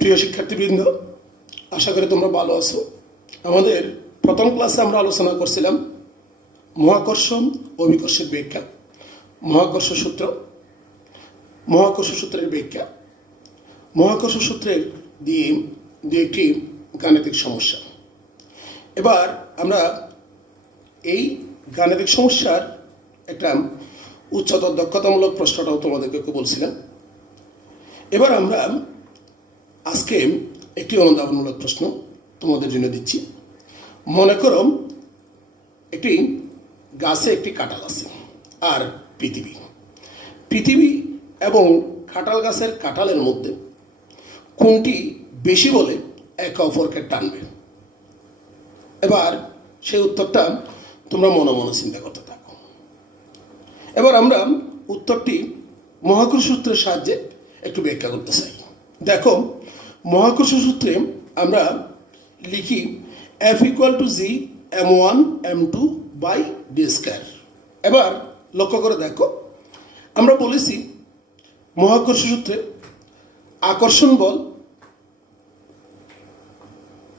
প্রিয় শিক্ষার্থীবৃন্দ, আশা করি তোমরা ভালো আছো। আমাদের প্রথম ক্লাসে আমরা আলোচনা করছিলাম মহাকর্ষ অভিকর্ষের ব্যাখ্যা, মহাকর্ষ সূত্রের ব্যাখ্যা, মহাকর্ষ সূত্রের দিয়ে দু একটি গাণিতিক সমস্যা। এবার আমরা এই গাণিতিক সমস্যার একটা উচ্চতর দক্ষতামূলক প্রশ্নটাও তোমাদেরকে বলছিলাম। এবার আমরা আজকে একটি অনুধাবনমূলক প্রশ্ন তোমাদের জন্য দিচ্ছি। মনে করো একটি গাছে একটি কাঁঠাল আছে আর পৃথিবী এবং কাঁঠাল গাছের কাঁঠালের মধ্যে কোনটি বেশি বলে একে অপরকে টানবে? এবার সেই উত্তরটা তোমরা মনে মনে চিন্তা করতে থাকো। এবার আমরা উত্তরটি মহাকর্ষ সূত্রের সাহায্যে একটু ব্যাখ্যা করতে চাই। দেখো, মহাকর্ষ সূত্রে আমরা লিখি F=g m1 m2 by D square. এবার লক্ষ্য করে দেখো, আমরা বলেছি মহাকর্ষ সূত্রে আকর্ষণ বল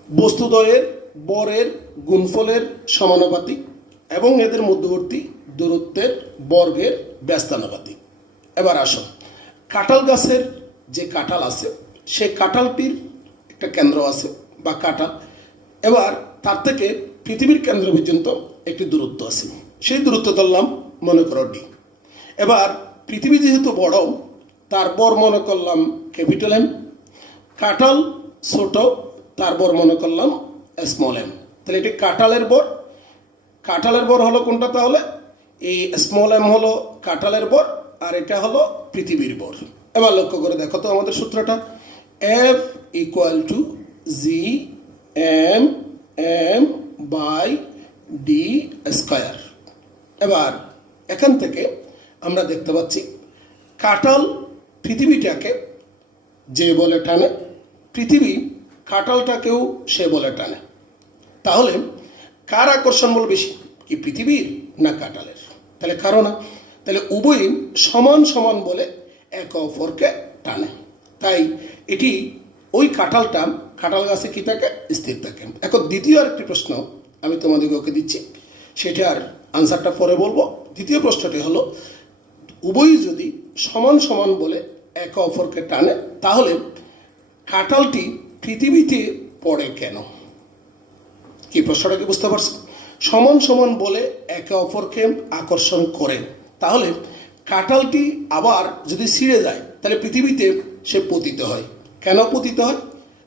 বস্তুদ্বয়ের বরের গুণফলের সমানুপাতিক এবং এদের মধ্যবর্তী দূরত্বের বর্গের ব্যস্তানুপাতিক। এবার আসো, কাঁঠাল গাছের যে কাঁঠাল আছে সেই কাঁঠালটির একটা কেন্দ্র আছে বা কাঁঠাল, এবার তার থেকে পৃথিবীর কেন্দ্র পর্যন্ত একটি দূরত্ব আছে, সেই দূরত্ব ধরলাম মনে করো ডি। এবার পৃথিবী যেহেতু বড়, তার বর মনে করলাম ক্যাপিটাল এম, কাঁঠাল ছোট, তার বর মনে করলাম স্মল এম। তাহলে এটি কাঁঠালের বর হলো কোনটা? তাহলে এই স্মল এম হলো কাঁঠালের বর আর এটা হলো পৃথিবীর বর। এবার লক্ষ্য করে দেখো তো আমাদের সূত্রটা F=g m by D square. এবার এখান থেকে আমরা দেখতে পাচ্ছি কাঁঠাল পৃথিবীটাকে যে বলে টানে, পৃথিবী কাঁঠালটাকেও সে বলে টানে। তাহলে কার আকর্ষণ বল বেশি, কি পৃথিবীর না কাঁঠালের? তাহলে কারো না, তাহলে উভয়ই সমান সমান বলে একে অপরকে টানে। তাই এটি ওই কাঁঠাল গাছে কি থাকে? স্থির থাকে। এখন দ্বিতীয় আরেকটি প্রশ্ন আমি তোমাদেরকে দিচ্ছি, সেটার আনসারটা পরে বলবো। দ্বিতীয় প্রশ্নটি হলো, উভয়ই যদি সমান সমান বলে একে অপরকে টানে, তাহলে কাঁঠালটি পৃথিবীতে পড়ে কেন? কি প্রশ্নটা কি বুঝতে পারছো? সমান সমান বলে একে অপরকে আকর্ষণ করে, তাহলে কাঁঠালটি আবার যদি ছিঁড়ে যায় তাহলে পৃথিবীতে সে পতিত হয়। কেন পতিত হয়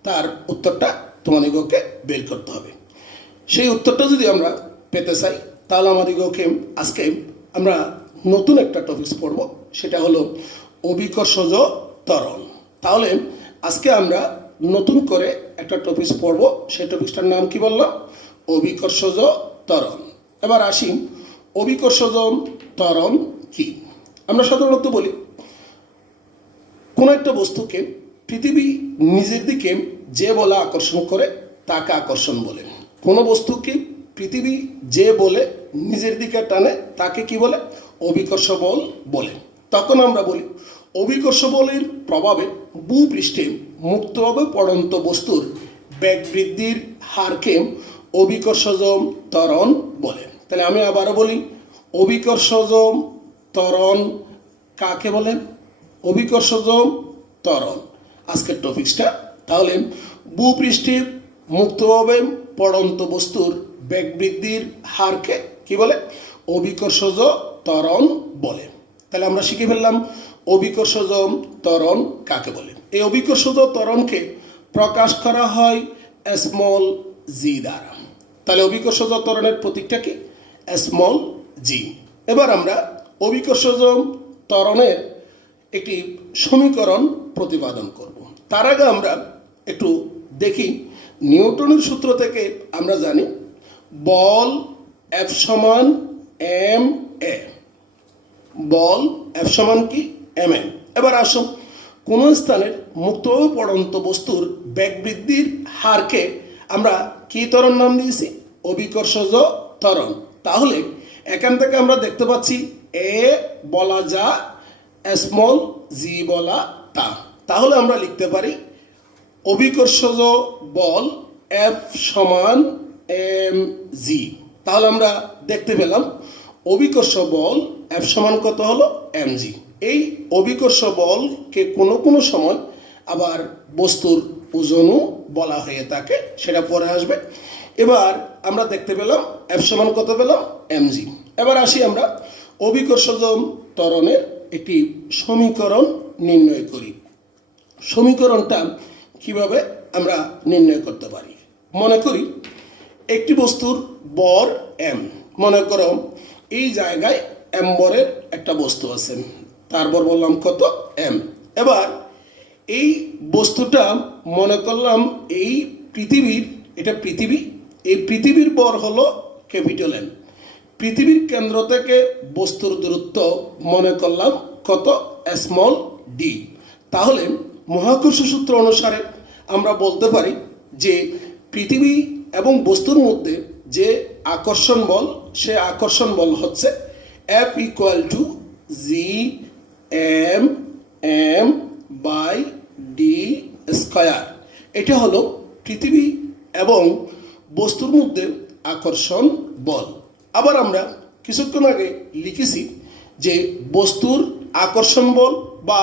তার উত্তরটা তোমাদেরকে বের করতে হবে। সেই উত্তরটা যদি আমরা পেতে চাই তাহলে আমাদেরকে আজকে আমরা নতুন একটা টপিকস পড়ব, সেটা হলো অভিকর্ষজ ত্বরণ। তাহলে আজকে আমরা নতুন করে একটা টপিকস পড়ব, সেই টপিকসটার নাম কি বললাম? অভিকর্ষজ ত্বরণ। এবার আসি, অভিকর্ষজ ত্বরণ কি? আমরা সাধারণত বলি কোনো একটা বস্তুকে পৃথিবী নিজের দিকে যে বলে আকর্ষণ করে তাকে আকর্ষণ বলে। কোনো বস্তুকে পৃথিবী যে বলে নিজের দিকে টানে তাকে কি বলে? অভিকর্ষ বল বলে। তখন আমরা বলি অভিকর্ষ বলের প্রভাবে ভূপৃষ্ঠে মুক্তভাবে পড়ন্ত বস্তুর বেগ বৃদ্ধির হারকে অভিকর্ষজ ত্বরণ বলে। তাহলে আমি আবারও বলি, অভিকর্ষজ ত্বরণ কাকে বলে? অভিকর্ষজ ত্বরণ আজকের টপিকসটা। তাহলে ভূপৃষ্ঠে মুক্তভাবে পড়ন্ত বস্তুর বেগ বৃদ্ধির হারকে কি বলে? অভিকর্ষজ ত্বরণ বলে। তাহলে আমরা শিখে ফেললাম অভিকর্ষজ ত্বরণ কাকে বলে। এই অভিকর্ষজ ত্বরণকে প্রকাশ করা হয় স্মল জি দ্বারা। তাহলে অভিকর্ষজ ত্বরণের প্রতীকটা কি? স্মল জি। এবার আমরা অভিকর্ষজ ত্বরণের একটি সমীকরণ প্রতিপাদন করব। তার আগে আমরা একটু দেখি, নিউটনের সূত্র থেকে আমরা জানি বল F সমান এম এ, বল F সমান কি? M A. এবার আসো, কোনো স্থানের মুক্তভাবে পড়ন্ত বস্তুর বেগ বৃদ্ধির হারকে আমরা কি ত্বরণ নাম দিয়েছি? অভিকর্ষজ ত্বরণ। তাহলে এখান থেকে আমরা দেখতে পাচ্ছি এ বলা যা, স্মল জি বলা তা। তাহলে আমরা লিখতে পারি অভিকর্ষজ বল F সমান mg। তাহলে আমরা দেখতে পেলাম অভিকর্ষ বল F সমান কত হলো mg। এই অভিকর্ষ বলকে কোনো কোনো সময় আবার বস্তুর ওজনও বলা হয়ে থাকে, সেটা পরে আসবে। এবার আমরা দেখতে পেলাম F সমান কত পেলাম mg। এবার আসি আমরা অভিকর্ষজ ত্বরণের একটি সমীকরণ নির্ণয় করি। সমীকরণটা কিভাবে আমরা নির্ণয় করতে পারি? মনে করি একটি বস্তুর বর m, মনে করো এই জায়গায় m বরের একটা বস্তু আছে, তারপর বললাম কত m। এবার এই বস্তুটা মনে করলাম এই পৃথিবীর, এটা পৃথিবী, এই পৃথিবীর বর হলো ক্যাপিটাল M। পৃথিবীর কেন্দ্র থেকে বস্তুর দূরত্ব মনে করলাম কত স্মল d। তাহলে মহাকর্ষ সূত্র অনুসারে আমরা বলতে পারি যে পৃথিবী এবং বস্তুর মধ্যে যে আকর্ষণ বল, সে আকর্ষণ বল হচ্ছে F equal to G M M by D square. এটা হলো পৃথিবী এবং বস্তুর মধ্যে আকর্ষণ বল। আবার আমরা কিছুক্ষণ আগে লিখেছি যে বস্তুর আকর্ষণ বল বা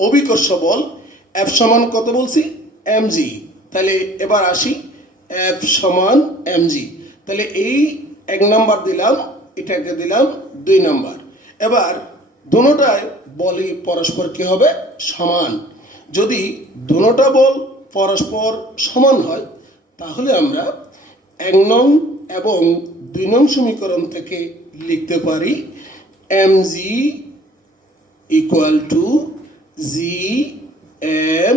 অভিকর্ষ বল F সমান কত বলছি mg। তাহলে এবার আসি F সমান mg। তাহলে এই 1 নাম্বার দিলাম, এটাকে দিলাম 2 নাম্বার। এবার দুটোটায় বলই পরস্পর কি হবে সমান। যদি দুটোটা বল পরস্পর সমান হয় তাহলে আমরা 1 নং এবং 2 নং সমীকরণ থেকে লিখতে পারি mg equal to G M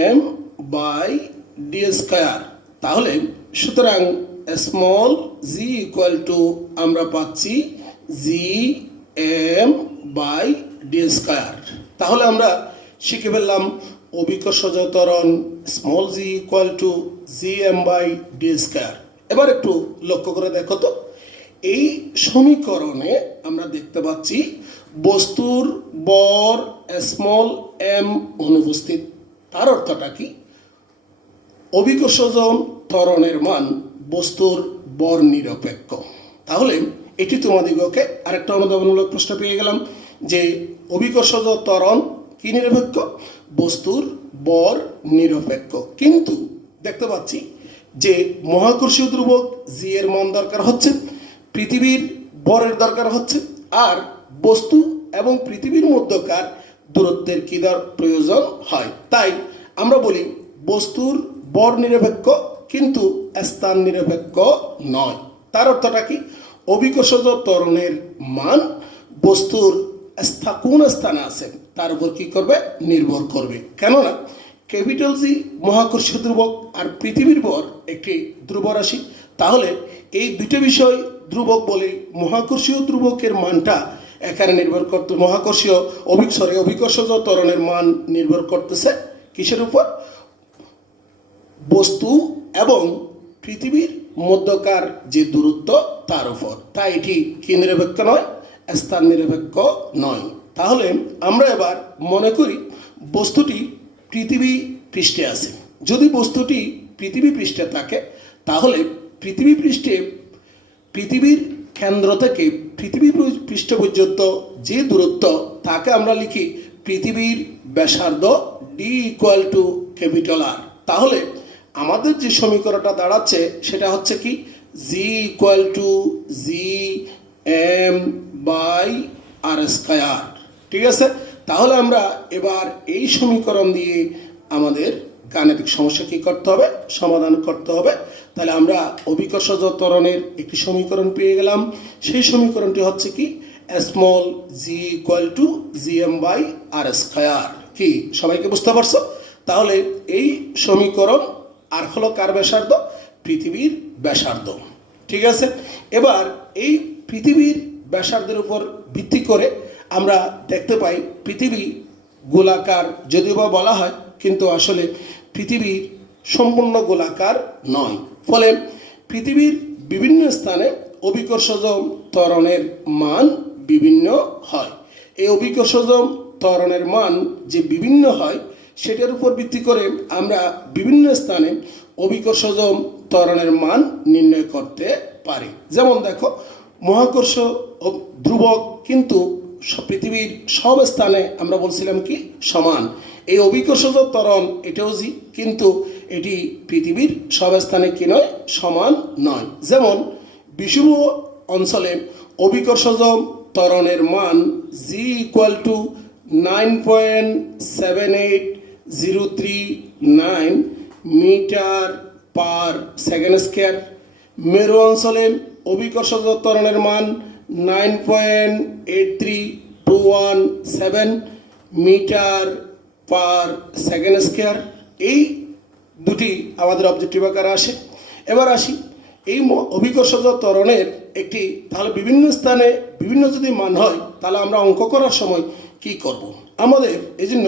M by D square. তাহলে সুতরাং স্মল জি ইকুয়াল টু আমরা পাচ্ছি G M by D square. তাহলে আমরা শিখে ফেললাম অভিকর্ষজ ত্বরণ small g equal to G M by D square. এবার একটু লক্ষ্য করে দেখো তো, এই সমীকরণে আমরা দেখতে পাচ্ছি বস্তুর বর স্মল এম অনুপস্থিত। তার অর্থটা কি? অভিকর্ষজ ত্বরণের মান বস্তুর বর নিরপেক্ষ। তাহলে এটি তোমাদিগকে আরেকটা অনুধাবনমূলক প্রশ্ন পেয়ে গেলাম যে অভিকর্ষজ ত্বরণ কি নিরপেক্ষ? বস্তুর বর নিরপেক্ষ। কিন্তু দেখতে পাচ্ছি যে মহাকর্ষীয় ধ্রুবক জি এর মান দরকার হচ্ছে, পৃথিবীর বরের দরকার হচ্ছে, আর বস্তু এবং পৃথিবীর মধ্যকার দূরত্বের কি প্রয়োজন হয়। তাই আমরা বলি বস্তুর বর নিরপেক্ষ কিন্তু স্থান নিরপেক্ষ নয়। তার অর্থটা কি? অভিকর্ষজ ত্বরণের মান বস্তুর কোন স্থানে আছে তার উপর কি করবে নির্ভর করবে। কেননা ক্যাপিটাল জি মহাকর্ষীয় ধ্রুবক আর পৃথিবীর বর একটি ধ্রুব রাশি। তাহলে এই দুটো বিষয় ধ্রুবক বলে মহাকর্ষীয় ধ্রুবকের মানটা এখানে নির্ভর করতে অভিকর্ষজ ত্বরণের মান নির্ভর করতেছে কিসের উপর? বস্তু এবং পৃথিবীর মধ্যকার যে দূরত্ব তার উপর। তাই এটি কি নিরপেক্ষ নয়? স্থান নিরপেক্ষ নয়। তাহলে আমরা এবার মনে করি বস্তুটি পৃথিবী পৃষ্ঠে আছে। যদি বস্তুটি পৃথিবী পৃষ্ঠে থাকে তাহলে পৃথিবী পৃষ্ঠে পৃথিবীর কেন্দ্র থেকে পৃথিবী পৃষ্ঠ পর্যন্ত যে দূরত্ব তাকে আমরা লিখি পৃথিবীর ব্যাসার্ধ D equal to capital R. তাহলে আমাদের যে সমীকরণটা দাঁড়াচ্ছে সেটা হচ্ছে কি g equal to G M by R square. ঠিক আছে? তাহলে আমরা এবার এই সমীকরণ দিয়ে আমাদের গাণিতিক সমস্যা কি করতে হবে? সমাধান করতে হবে। তাহলে আমরা অভিকর্ষজ ত্বরণের একটি সমীকরণ পেয়ে গেলাম। সেই সমীকরণটি হচ্ছে কি small g equal to G M by R square. কি সবাইকে বুঝতে পারছো? তাহলে এই সমীকরণ আর হলো কার ব্যাসার্ধ? পৃথিবীর ব্যাসার্ধ। ঠিক আছে? এবার এই পৃথিবীর ব্যাসার্ধের উপর ভিত্তি করে আমরা দেখতে পাই পৃথিবী গোলাকার যদিও বা বলা হয়, কিন্তু আসলে পৃথিবী সম্পূর্ণ গোলাকার নয়। ফলে পৃথিবীর বিভিন্ন স্থানে অভিকর্ষজ ত্বরণের মান বিভিন্ন হয়। এই অভিকর্ষজ ত্বরণের মান যে বিভিন্ন হয় সেটার উপর ভিত্তি করে আমরা বিভিন্ন স্থানে অভিকর্ষজ ত্বরণের মান নির্ণয় করতে পারি। যেমন দেখো, মহাকর্ষ ধ্রুবক কিন্তু পৃথিবীর সব স্থানে আমরা বলছিলাম কি সমান। এই অভিকর্ষজ ত্বরণ এটাও জি, কিন্তু এটি পৃথিবীর সব স্থানে কি নয়, সমান নয়। যেমন বিষুব অঞ্চলে অভিকর্ষজ ত্বরণের মান g equal to 9.7803 metre per second square. মেরু অঞ্চলে অভিকর্ষজ ত্বরণের মান 9.83217 মিটার পার সেকেন্ড স্কোয়ার। এই দুটি আমাদের অবজেক্টিভ আকারে আসে। এবার আসি, এই অভিকর্ষজ ত্বরণের একটি তাহলে বিভিন্ন স্থানে বিভিন্ন যদি মান হয়, তাহলে আমরা অঙ্ক করার সময় কি করব? আমাদের এই জন্য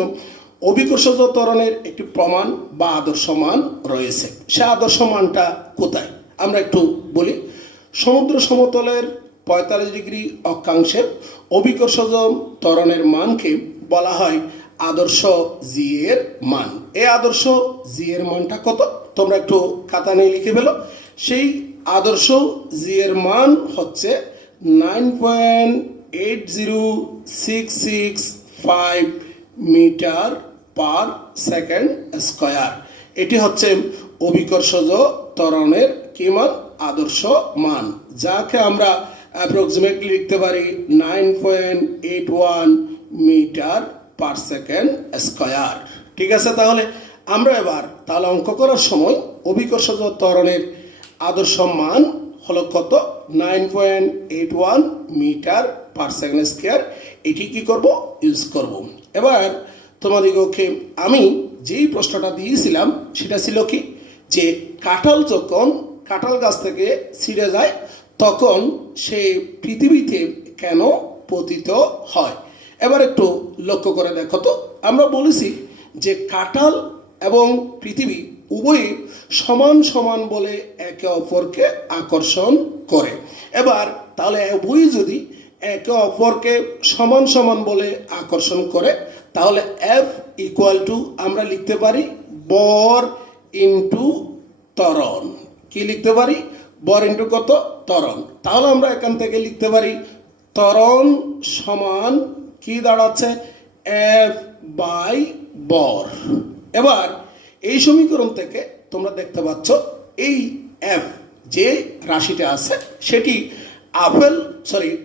অভিকর্ষজ ত্বরণের একটি প্রমাণ বা আদর্শ মান রয়েছে। সে আদর্শ মানটা কোথায় আমরা একটু বলি। সমুদ্র সমতলের 45 ডিগ্রি অক্ষাংশের অভিকর্ষজ ত্বরণের মানকে বলা হয় আদর্শ জি এর মান। এই আদর্শ জি এর মানটা কত তোমরা একটু খাতা নিয়ে লিখে ফেলো। সেই আদর্শ জি এর মান হচ্ছে 9.80665 মিটার পার সেকেন্ড স্কয়ার। এটি হচ্ছে অভিকর্ষজ ত্বরণের কি মান, আদর্শ মান, যাকে আমরা অ্যাপ্রক্সিমেটলি লিখতে পারি 9.81 মিটার পার সেকেন্ড স্কয়ার। ঠিক আছে, তাহলে আমরা এবার তাহলে অঙ্ক করার সময় অভিকর্ষজ ত্বরণের আদর্শ মান হলো কত, 9.81 মিটার পার সেকেন্ড স্কয়ার। এটি কি করব, ইউজ করব। এবার তোমাদিগকে আমি যেই প্রশ্নটা দিয়েছিলাম সেটা ছিল কি, যে কাঁঠাল যখন কাঁঠাল গাছ থেকে ছিঁড়ে যায় তখন সে পৃথিবীতে কেন পতিত হয়? এবার একটু লক্ষ্য করে দেখো তো, আমরা বলেছি যে কাঁঠাল এবং পৃথিবী উভয়ই সমান সমান বলে একে অপরকে আকর্ষণ করে। এবার তাহলে উভয়ই যদি একে অপরকে সমান সমান বলে আকর্ষণ করে, তাহলে এফ ইকুয়াল টু আমরা লিখতে পারি বর ইন্টু ত্বরণ। কি লিখতে পারি, বর ইন্টু কত, ত্বরণ। তাহলে আমরা এখান থেকে লিখতে পারি ত্বরণ সমান কি দাঁড়াচ্ছে, এফ বাই বর। এবার এই সমীকরণ থেকে তোমরা দেখতে পাচ্ছ এই এফ যে রাশিটা আছে সেটি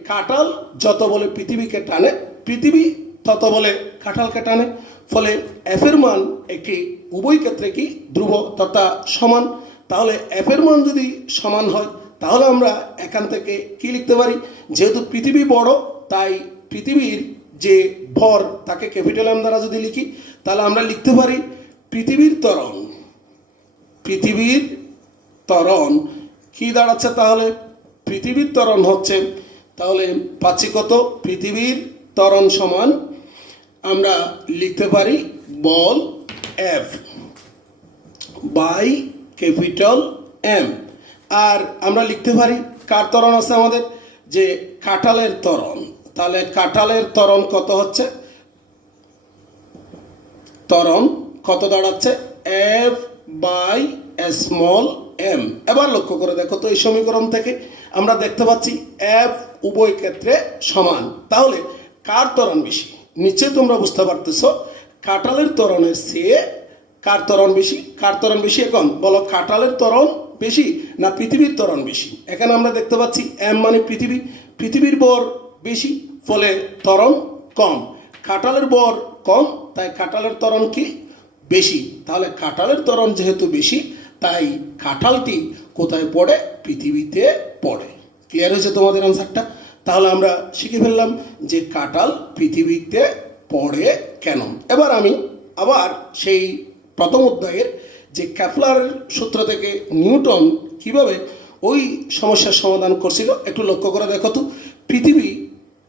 কাঁঠাল যত বলে পৃথিবীকে টানে, পৃথিবী তত বলে কাঁঠালকে টানে। ফলে এফ এর মান একটি উভয় ক্ষেত্রে কি ধ্রুব তথা সমান। তাহলে এফ এর মান যদি সমান হয়, তাহলে আমরা এখান থেকে কি লিখতে পারি, যেহেতু পৃথিবী বড় তাই পৃথিবীর যে ভর তাকে ক্যাপিটাল এম দ্বারা যদি লিখি, তাহলে আমরা লিখতে পারি পৃথিবীর ত্বরণ কি দাঁড়াচ্ছে, তাহলে পৃথিবীর ত্বরণ হচ্ছে, তাহলে পাচ্ছি কত, পৃথিবীর ত্বরণ সমান আমরা লিখতে পারি বল এফ বাই ক্যাপিটাল এম। আর আমরা লিখতে পারি কার ত্বরণ আছে আমাদের, যে কাঁঠালের ত্বরণ। তাহলে কাঁঠালের ত্বরণ কত হচ্ছে, ত্বরণ কত দাঁড়াচ্ছে, এফ বাই স্মল এম। এবার লক্ষ্য করে দেখো তো, এই সমীকরণ থেকে আমরা দেখতে পাচ্ছি এফ উভয় ক্ষেত্রে সমান। তাহলে কার ত্বরণ বেশি, নিশ্চয়ই তোমরা বুঝতে পারতেছো কাঁঠালের ত্বরণের চেয়ে কার ত্বরণ বেশি। কার ত্বরণ বেশি এখন বলো, কাঁঠালের ত্বরণ বেশি না পৃথিবীর ত্বরণ বেশি? এখানে আমরা দেখতে পাচ্ছি এম মানে পৃথিবী, পৃথিবীর বর বেশি ফলে ত্বরণ কম, কাঁঠালের বর কম তাই কাঁঠালের ত্বরণ কি বেশি। তাহলে কাঁঠালের ত্বরণ যেহেতু বেশি তাই কাঁঠালটি কোথায় পড়ে, পৃথিবীতে পড়ে। ক্লিয়ার হয়েছে তোমাদের আনসারটা? তাহলে আমরা শিখে ফেললাম যে কাঁঠাল পৃথিবীতে পড়ে কেন। এবার আমি আবার সেই প্রথম অধ্যায়ের যে কেপলারের সূত্র থেকে নিউটন কিভাবে ওই সমস্যার সমাধান করছিল একটু লক্ষ্য করে দেখো তো। পৃথিবী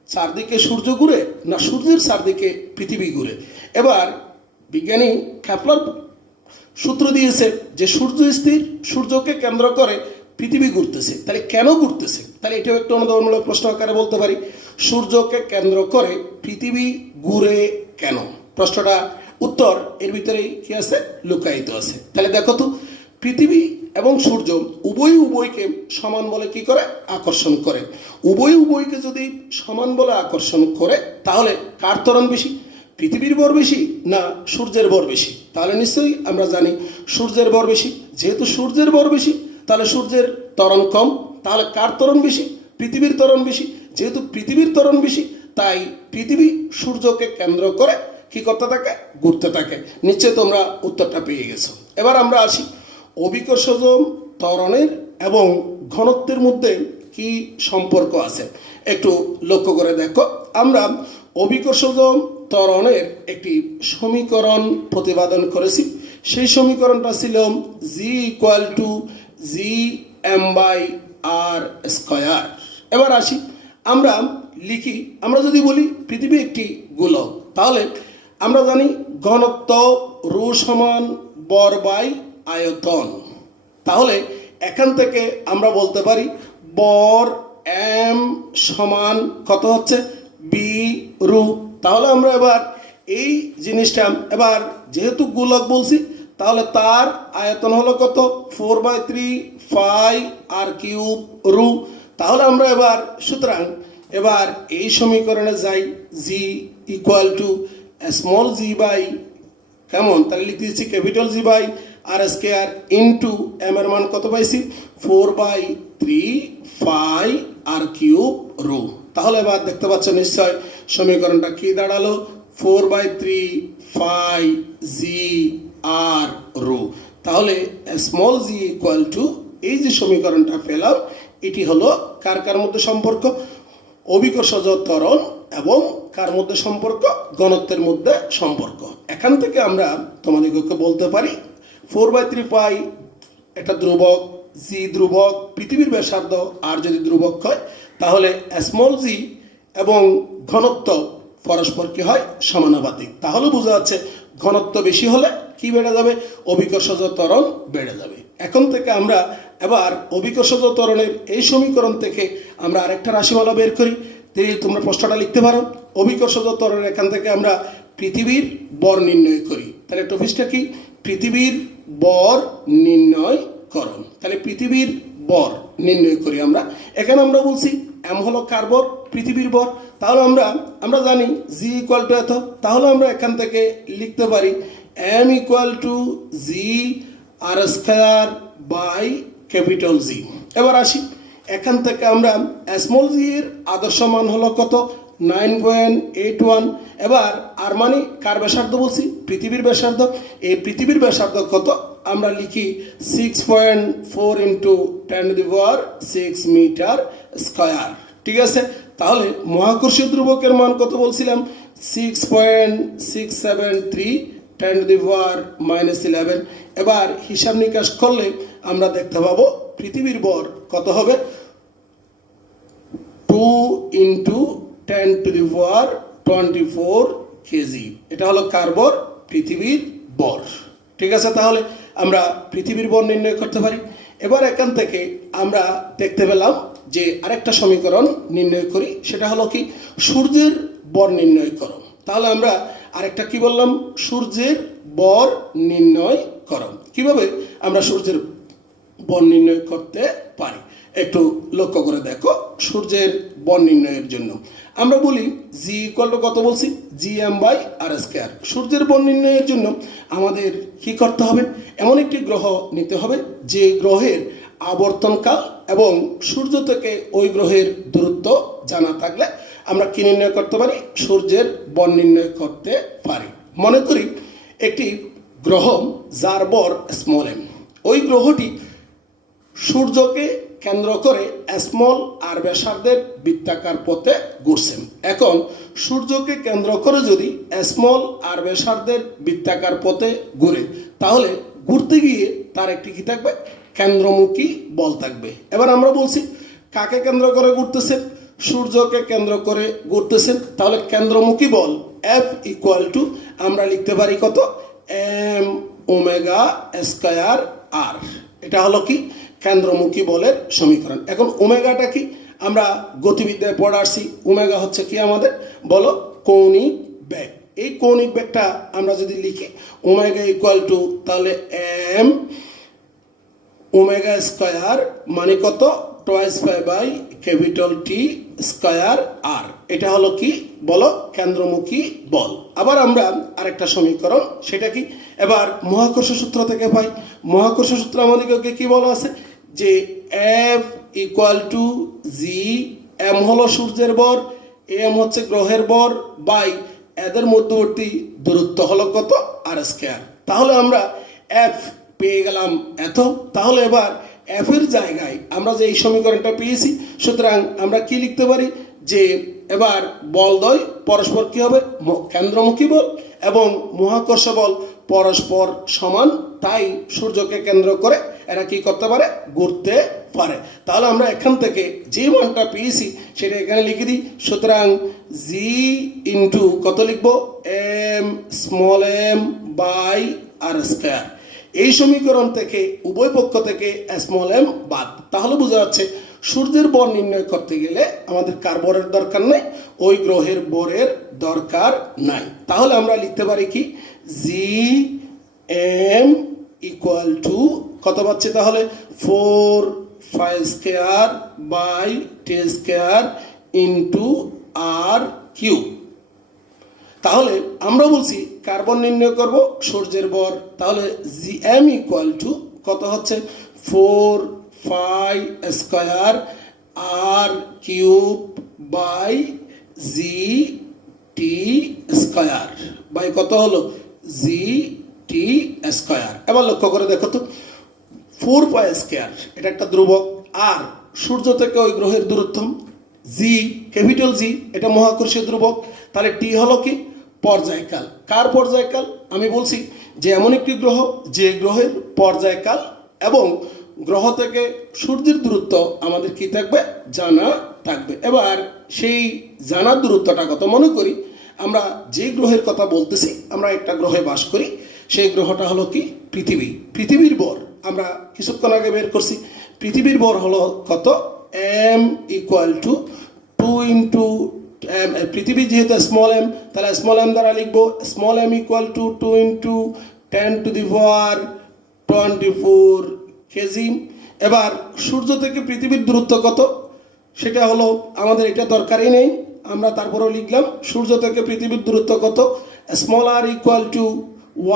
চারদিকে সূর্য ঘুরে না সূর্যের চারদিকে পৃথিবী ঘুরে? এবার বিজ্ঞানী কেপলার সূত্র দিয়েছে যে সূর্য স্থির, সূর্যকে কেন্দ্র করে পৃথিবী ঘুরতেছে। তাহলে কেন ঘুরতেছে? তাহলে এটাও একটু অনুধাবনমূলক প্রশ্ন আকারে বলতে পারি, সূর্যকে কেন্দ্র করে পৃথিবী ঘুরে কেন? প্রশ্নটা উত্তর এর ভিতরেই কি আছে, লুকায়িত আছে। তাহলে দেখো তো, পৃথিবী এবং সূর্য উভয়কে সমান বলে কি করে, আকর্ষণ করে। উভয়কে যদি সমান বলে আকর্ষণ করে, তাহলে কার ত্বরণ বেশি, পৃথিবীর ভর বেশি না সূর্যের ভর বেশি? তাহলে নিশ্চয়ই আমরা জানি সূর্যের ভর বেশি। যেহেতু সূর্যের ভর বেশি, তাহলে সূর্যের ত্বরণ কম। তাহলে কার ত্বরণ বেশি, পৃথিবীর ত্বরণ বেশি। যেহেতু পৃথিবীর ত্বরণ বেশি, তাই পৃথিবী সূর্যকে কেন্দ্র করে কি করতে থাকে, ঘুরতে থাকে। নিশ্চয় তোমরা উত্তরটা পেয়ে গেছো। এবার আমরা আসি, অভিকর্ষজ ত্বরণের এবং ঘনত্বের মধ্যে কি সম্পর্ক আছে একটু লক্ষ্য করে দেখো। আমরা অভিকর্ষজ ত্বরণের একটি সমীকরণ প্রতিপাদন করেছি। সেই সমীকরণটা ছিল G=GM/r²। এবার আসি, আমরা লিখি, আমরা যদি বলি পৃথিবী একটি গোলক, তাহলে আমরা জানি ঘনত্ব রো সমান বর বাই আয়তন। তাহলে এখান থেকে আমরা বলতে পারি বর এম সমান কত হচ্ছে, বি রু। তাহলে আমরা এবার এই জিনিসটা, এবার যেহেতু গোলক বলছি, তাহলে তার আয়তন হলো কত, 4/3 রু। তাহলে আমরা এবার সুতরাং এবার এই সমীকরণে যাই, G=স্মল জি বাই কেমন, তাহলে লিখতে দিচ্ছি capital G by R square into M এর মান কত পাইছি, 4/3 রু। তাহলে এবার দেখতে পাচ্ছ নিশ্চয় সমীকরণটা কি দাঁড়ালো, 4/3 রু। তাহলে স্মল জি ইকুয়াল টু, এই যে সমীকরণটা পেলাম, এটি হলো কার কার মধ্যে সম্পর্ক, অভিকর্ষজ ত্বরণ এবং কার মধ্যে সম্পর্ক, ঘনত্বের মধ্যে সম্পর্ক। এখান থেকে আমরা তোমাদেরকে বলতে পারি 4/3 একটা ধ্রুবক, জি ধ্রুবক, পৃথিবীর ব্যাসার্ধ আর যদি ধ্রুবক হয়, তাহলে স্মল জি এবং ঘনত্ব পরস্পর কি হয়, সমানুপাতিক। তাহলে বোঝা যাচ্ছে ঘনত্ব বেশি হলে কি বেড়ে যাবে, অভিকর্ষজ ত্বরণ বেড়ে যাবে। এখন থেকে আমরা এবার অভিকর্ষজ ত্বরণের এই সমীকরণ থেকে আমরা আরেকটা রাশিমালা বের করি। তোমরা প্রশ্নটা লিখতে পারো, অভিকর্ষজ ত্বরণের এখান থেকে আমরা পৃথিবীর বর নির্ণয় করি। তাহলে টপিকটা কি, পৃথিবীর বর নির্ণয় করণ। তাহলে পৃথিবীর বর নির্ণয় করি আমরা। এখানে আমরা বলছি এম হলো কার বর, পৃথিবীর বর। তাহলে আমরা জানি জি ইকুয়াল টু এত। তাহলে আমরা এখান থেকে লিখতে পারি M equal to GR² by capital G. এবার আসি, এখান থেকে আমরা স্মল জি এর আদর্শ মান হলো কত, 9.81। এবার আর মানে কার ব্যাসার্ধ বলছি, পৃথিবীর ব্যাসার্ধ। এই পৃথিবীর ব্যাসার্ধ কত, আমরা লিখি 6.4 × 10⁶ মিটার স্কয়ার। ঠিক আছে। তাহলে মহাকর্ষীয় ধ্রুবকের মান কত বলছিলাম, 6.673 10⁻⁻11। এবার হিসাব নিকাশ করলে আমরা দেখতে পাবো পৃথিবীর ভর কত হবে, 2 × 10⁻24 কেজি। এটা হলো কার ভর, পৃথিবীর ভর। ঠিক আছে। তাহলে আমরা পৃথিবীর ভর নির্ণয় করতে পারি। এবার এখান থেকে আমরা দেখতে পেলাম যে আরেকটা সমীকরণ নির্ণয় করি, সেটা হলো কি, সূর্যের ভর নির্ণয় করো। তাহলে আমরা আরেকটা কি বললাম, সূর্যের ভর নির্ণয় করো। কিভাবে আমরা সূর্যের ভর নির্ণয় করতে পারি একটু লক্ষ্য করে দেখো। সূর্যের ভর নির্ণয়ের জন্য আমরা বলি জি ইকুয়াল টু কত বলছি, GM/r²। সূর্যের ভর নির্ণয়ের জন্য আমাদের কি করতে হবে, এমন একটি গ্রহ নিতে হবে যে গ্রহের আবর্তনকাল এবং সূর্য থেকে ওই গ্রহের দূরত্ব জানা থাকলে আমরা কি নির্ণয় করতে পারি, সূর্যের ভর নির্ণয় করতে পারি। মনে করি একটি গ্রহ যার ভর স্মল এম, ওই গ্রহটি সূর্যকে কেন্দ্র করে স্মল আর ব্যাসার্ধের বৃত্তাকার পথে ঘুরছেন। এখন সূর্যকে কেন্দ্র করে যদি স্মল আর ব্যাসার্ধের বৃত্তাকার পথে ঘুরে, তাহলে ঘুরতে গিয়ে তার একটি কি থাকবে, কেন্দ্রমুখী বল থাকবে। এবার আমরা বলছি কাকে কেন্দ্র করে ঘুরতেছেন, সূর্যকে কেন্দ্র করে ঘুরতেছেন। তাহলে কেন্দ্রমুখী বল F ইকুয়াল টু আমরা লিখতে পারি কত, m⍵² এটা হলো কি, কেন্দ্রমুখী বলের সমীকরণ। এখন ওমেগাটা কি, আমরা গতিবিদ্যায় পড়ে আসছি, ওমেগা হচ্ছে কি আমাদের, বলো, কৌণিক বেগ। এই কৌণিক বেগটা আমরা যদি লিখি ওমেগা ইকুয়াল টু তাহলে এম ওমেগা স্কয়ার মানে কত twice pi by capital T square R. এটা হলো কি বলো কেন্দ্রমুখী বল। আবার আমরা আরেকটা সমীকরণ সেটা কি এবার মহাকর্ষ সূত্র থেকে পাই। মহাকর্ষ সূত্র আমাদেরকে কি বলা আছে যে F equal to G, M হলো সূর্যের ভর, এম হচ্ছে গ্রহের ভর বাই এদের মধ্যবর্তী দূরত্ব হলো কত আর স্কয়ার। তাহলে আমরা এফ পেয়ে গেলাম এত। তাহলে এবার এফ এর জায়গায় আমরা যে এই সমীকরণটা পেয়েছি, সুতরাং আমরা কি লিখতে পারি যে এবার বলদ্বয় পরস্পর কি হবে কেন্দ্রমুখী বল এবং মহাকর্ষ বল পরস্পর সমান, তাই সূর্যকে কেন্দ্র করে এরা কি করতে পারে ঘুরতে পারে। তাহলে আমরা এখান থেকে যে মানটা পেয়েছি সেটা এখানে লিখে দিই। সুতরাং জি ইন্টু কত লিখবো M small m by R square. এই সমীকরণ থেকে উভয় পক্ষ থেকে স্মল এম বাদ। তাহলে বোঝা যাচ্ছে সূর্যের ভর নির্ণয় করতে গেলে আমাদের কার ভরের দরকার নেই, ওই গ্রহের ভরের দরকার নাই। তাহলে আমরা লিখতে পারি কি জি এম ইকুয়াল টু কত পাচ্ছি তাহলে 4 square by T square into R cube. তাহলে আমরা বলছি কার্বন নির্ণয় করব সূর্যের ভর, তাহলে জি এম ইকুয়াল টু কত হচ্ছে 4 square R cube by G T square by কত হলো জি টি স্কয়ার। এবার লক্ষ্য করে দেখো তো 4 স্কয়ার এটা একটা ধ্রুবক, আর সূর্য থেকে ওই গ্রহের দূরত্ব জি ক্যাপিটাল জি এটা মহাকর্ষীয় ধ্রুবক। তাহলে টি হলো কি পর্যায়কাল। কার পর্যায়কাল? আমি বলছি যে এমন একটি গ্রহ যে গ্রহের পর্যায়কাল এবং গ্রহ থেকে সূর্যের দূরত্ব আমাদের কি থাকবে জানা থাকবে। এবার সেই জানার দূরত্বটা কত মনে করি আমরা যে গ্রহের কথা বলতেছি, আমরা একটা গ্রহে বাস করি, সেই গ্রহটা হলো কি পৃথিবী। পৃথিবীর ভর আমরা কিছুক্ষণ আগে বের করছি, পৃথিবীর ভর হলো কত এম ইকুয়াল টু 2 ইন্টু পৃথিবী যেহেতু স্মল এম, তাহলে স্মল এম দ্বারা লিখবো small m equal to 2 into 10⁻24 kg. এবার সূর্য থেকে পৃথিবীর দূরত্ব কত সেটা হলো আমাদের এটা দরকারই নেই, আমরা তারপরেও লিখলাম সূর্য থেকে পৃথিবীর দূরত্ব কত small r equal to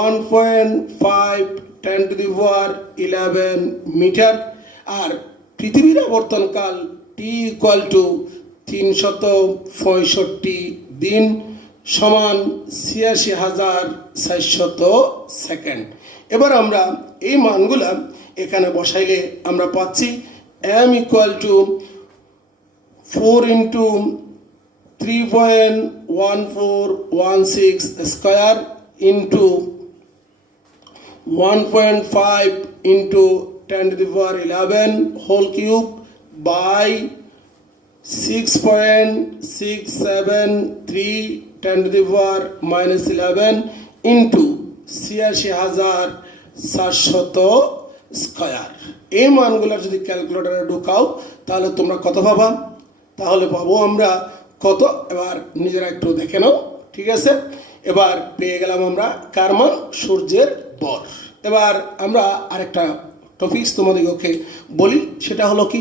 1.5 10⁻11 metre. আর পৃথিবীর আবর্তনকাল টি ইকুয়াল টু 365 দিন সমান 86,400 সেকেন্ড। এবার আমরা এই মানগুলা এখানে বসাইলে আমরা পাচ্ছি M equal to 4 into 3.1416 square into 1.5 into 10⁻11 whole cube by 6.673 10⁻11 into 86,400 square. এই মানগুলোর যদি ক্যালকুলেটরে ঢুকাও তাহলে তোমরা কত পাবা? তাহলে পাবো আমরা কত, এবার নিজেরা একটু দেখে নাও, ঠিক আছে? এবার পেয়ে গেলাম আমরা কার মান? সূর্যের ভর। এবার আমরা আরেকটা টপিকস তোমাদেরকে বলি, সেটা হলো কি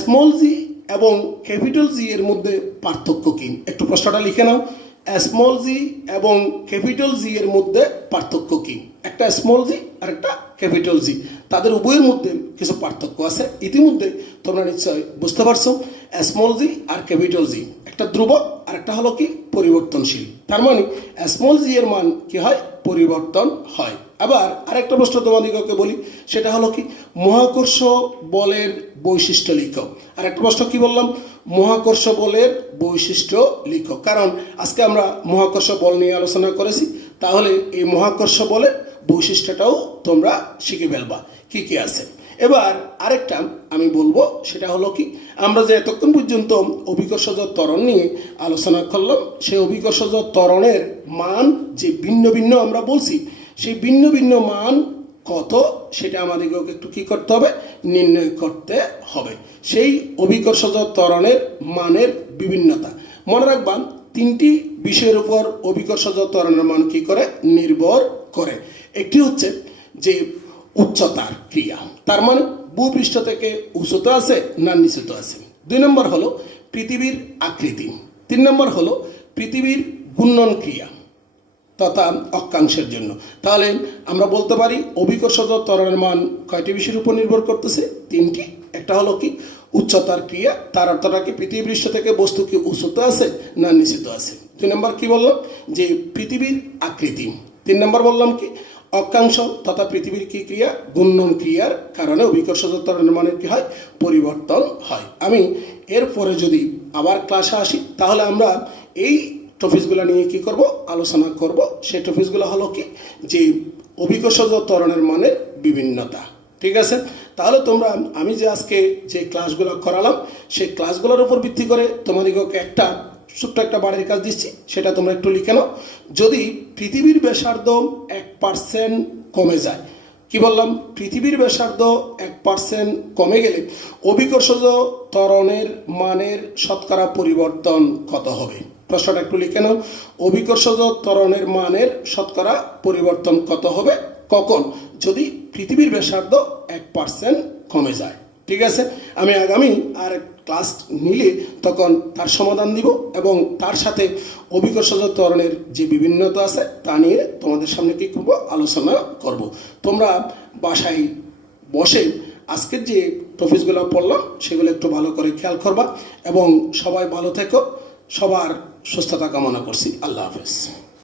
স্মল জি এবং ক্যাপিটাল জি এর মধ্যে পার্থক্য কি। একটু প্রশ্নটা লিখে নাও, স্মল জি এবং ক্যাপিটাল জি এর মধ্যে পার্থক্য কি। একটা স্মল জি আর একটা ক্যাপিটাল জি, তাদের উভয়ের মধ্যে কিছু পার্থক্য আছে, ইতিমধ্যে তোমরা নিশ্চয় বুঝতে পারছো। স্মল জি আর ক্যাপিটাল জি একটা ধ্রুবক আর একটা হলো কি পরিবর্তনশীল। তার মানে স্মল জি এর মান কি হয়? পরিবর্তন হয়। আবার আরেকটা প্রশ্ন তোমাদেরকে বলি, সেটা হলো কি মহাকর্ষ বলের বৈশিষ্ট্য লিখো। আর একটা প্রশ্ন কি বললাম? মহাকর্ষ বলের বৈশিষ্ট্য লিখো। কারণ আজকে আমরা মহাকর্ষ বল নিয়ে আলোচনা করেছি, তাহলে এই মহাকর্ষ বলের বৈশিষ্ট্যটাও তোমরা শিখে ফেলবা কি কি আছে। এবার আরেকটা আমি বলবো, সেটা হলো কি আমরা যে এতক্ষণ পর্যন্ত অভিকর্ষজ ত্বরণ নিয়ে আলোচনা করলাম, সেই অভিকর্ষজ ত্বরণের মান যে ভিন্ন ভিন্ন আমরা বলছি, সেই ভিন্ন ভিন্ন মান কত সেটা আমাদেরকে একটু কী করতে হবে? নির্ণয় করতে হবে। সেই অভিকর্ষজ ত্বরণের মানের বিভিন্নতা মনে রাখবা, তিনটি বিষয়ের উপর অভিকর্ষজ ত্বরণের মান কি করে নির্ভর করে। একটি হচ্ছে যে উচ্চতার ক্রিয়া, তার মানে ভূপৃষ্ঠ থেকে উচ্চতা আছে না নিচুতে আছে। 2 নম্বর হলো পৃথিবীর আকৃতি। 3 নম্বর হলো পৃথিবীর ঘূর্ণন ক্রিয়া তথা অক্ষাংশের জন্য। তাহলে আমরা বলতে পারি অভিকর্ষজ ত্বরণের মান কয়টি বিষয়ের উপর নির্ভর করতেছে? 3টি। একটা হলো কি উচ্চতার ক্রিয়া, তার অর্থটা কি পৃথিবী পৃষ্ঠ থেকে বস্তু কি উচ্চতা আছে না নিচুতে আছে। 2 নম্বর কি বললাম যে পৃথিবীর আকৃতি। 3 নম্বর বললাম কি অক্ষাংশ তথা পৃথিবীর কি ক্রিয়া ঘূর্ণন ক্রিয়ার কারণে অভিকর্ষজ ত্বরণের মানের কি হয় পরিবর্তন হয়। আমি এরপরে যদি আবার ক্লাসে আসি তাহলে আমরা এই টপিকসগুলো নিয়ে কি করব আলোচনা করব। সেই টপিকসগুলো হলো কি যে অভিকর্ষজ ত্বরণের মানের বিভিন্নতা। ঠিক আছে, তাহলে তোমরা আমি যে আজকে যে ক্লাসগুলো করালাম সেই ক্লাসগুলোর উপর ভিত্তি করে তোমাদেরকে একটা ছোট্ট একটা বাড়ির কাজ দিচ্ছি, সেটা তোমরা একটু লিখে নাও। যদি পৃথিবীর ব্যাসার্ধ 1% কমে যায়, কি বললাম পৃথিবীর ব্যাসার্ধ 1% কমে গেলে অভিকর্ষজ ত্বরণের মানের শতকরা পরিবর্তন কত হবে? প্রশ্নটা একটু লিখে নাও। অভিকর্ষজ ত্বরণের মানের শতকরা পরিবর্তন কত হবে কখন? যদি পৃথিবীর ব্যাসার্ধ 1% কমে যায়। ঠিক আছে, আমি আগামী আর ক্লাস নিলে তখন তার সমাধান দিব এবং তার সাথে অভিকর্ষজ ত্বরণের যে বিভিন্নতা আছে তা নিয়ে তোমাদের সামনে কি করব আলোচনা করব। তোমরা বাসায় বসে আজকের যে টপিকসগুলো পড়লাম সেগুলো একটু ভালো করে খেয়াল করবা এবং সবাই ভালো থেকো। সবার সুস্থতা কামনা করছি। আল্লাহ হাফেজ।